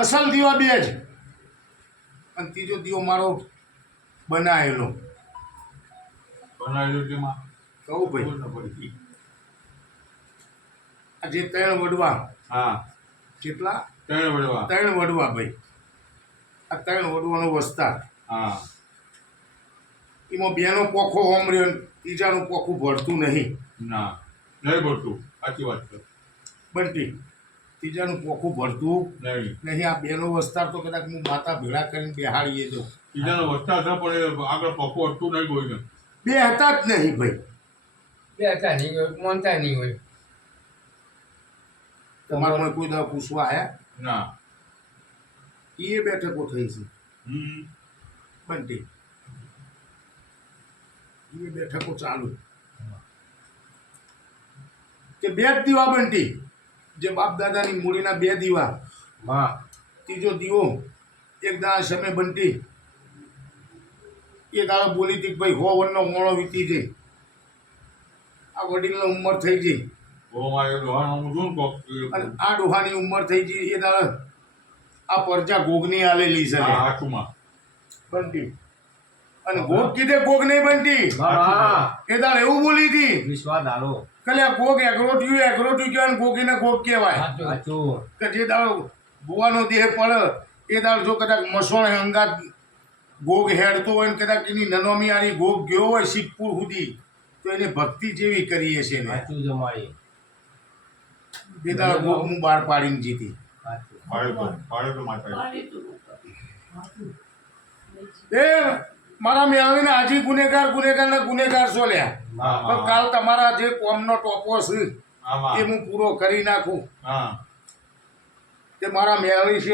અસલ દીવા બે જ, અને ત્રીજો દીવો મારો બનાવેલો. તેમાં કહું ભાઈ, ખબર ન પડી. આ જે 3 વડવા, હા, કેટલા? ત્રણ વડવા. 3 વડવા ભાઈ. આ 3 વડવાનો વસ્તાર. હા, એમાં બેનો પોખો હોમ રહ્યો, ત્રીજાનું પોખું ભળતું નહીં. ના નહીં ભરતું, સાચી વાત છે. બંટી, ત્રીજાનું પોખું ભળતું નહીં. નહીં. આ બેનો વસ્તાર તો કદાચ હું માતા ભેળા કરીને બેહાડીએ જો. બીજાનો વસ્તા છે પણ એ આગળ પક્કો અટતું નહીં કોઈને. બે હતા જ નહીં ભાઈ. બે હતા નહીં હોય, માનતા નહીં હોય. તમારે મને કોઈ દવા પૂછવા આયા? ના. એ બેઠકો થઈ છે હમ. બંટી, એ બેઠકો ચાલુ કે 2 જ દીવા બંટી, જે બાપ દાદાની મૂડીના 2 દીવા. હા, ત્રીજો દીવો એક દાડા સમય બંટી, એ દાડો બોલી હતી કે ભાઈ 100 વર્ષનો મોણો વીતી જાય, આ વડીલની ઉંમર થઈ ગઈ, ઓમાં એ દોહાણ હું શું કહું? અને આ ડોહાની ઉંમર થઈ ગઈ. એ દાડા આ પરજા ગોગની આલેલી છે હા, હાથમાં. બંટી, અને ગોગ કીધે ગોગ નહીં બંટી. હા, એ દાડ એવું બોલી હતી વિશ્વાસ આલો. કલ્યા ગોગ એગ્રોટ્યુ કહેવાય ને ગોગીને ગોગ કહેવાય. સાચું. કે જે દાડો ભુવાનો દેહ પડે એ દાડો જો કદાચ મસોણ અંગાત ગોગ હેડતો હોય ને કદાચ એની નનોમી આની ગોગ ગયો હોય સિદ્ધપુર સુધી, તો એને ભક્તિ જેવી કરીએ છે ને. સાચું જમાડી. એ દાડો ગોગ હું બહાર પાડીને જીતી. સાચું. પાડે તો માતા. એ મારા મેળવીને આજે ગુનેગાર છો લ્યા. હા, પણ કાલ તમારા જે કોમનો ટોપો છે આમાં. એ હું પૂરો કરી નાખું. હા. તે મારા મેળવી છે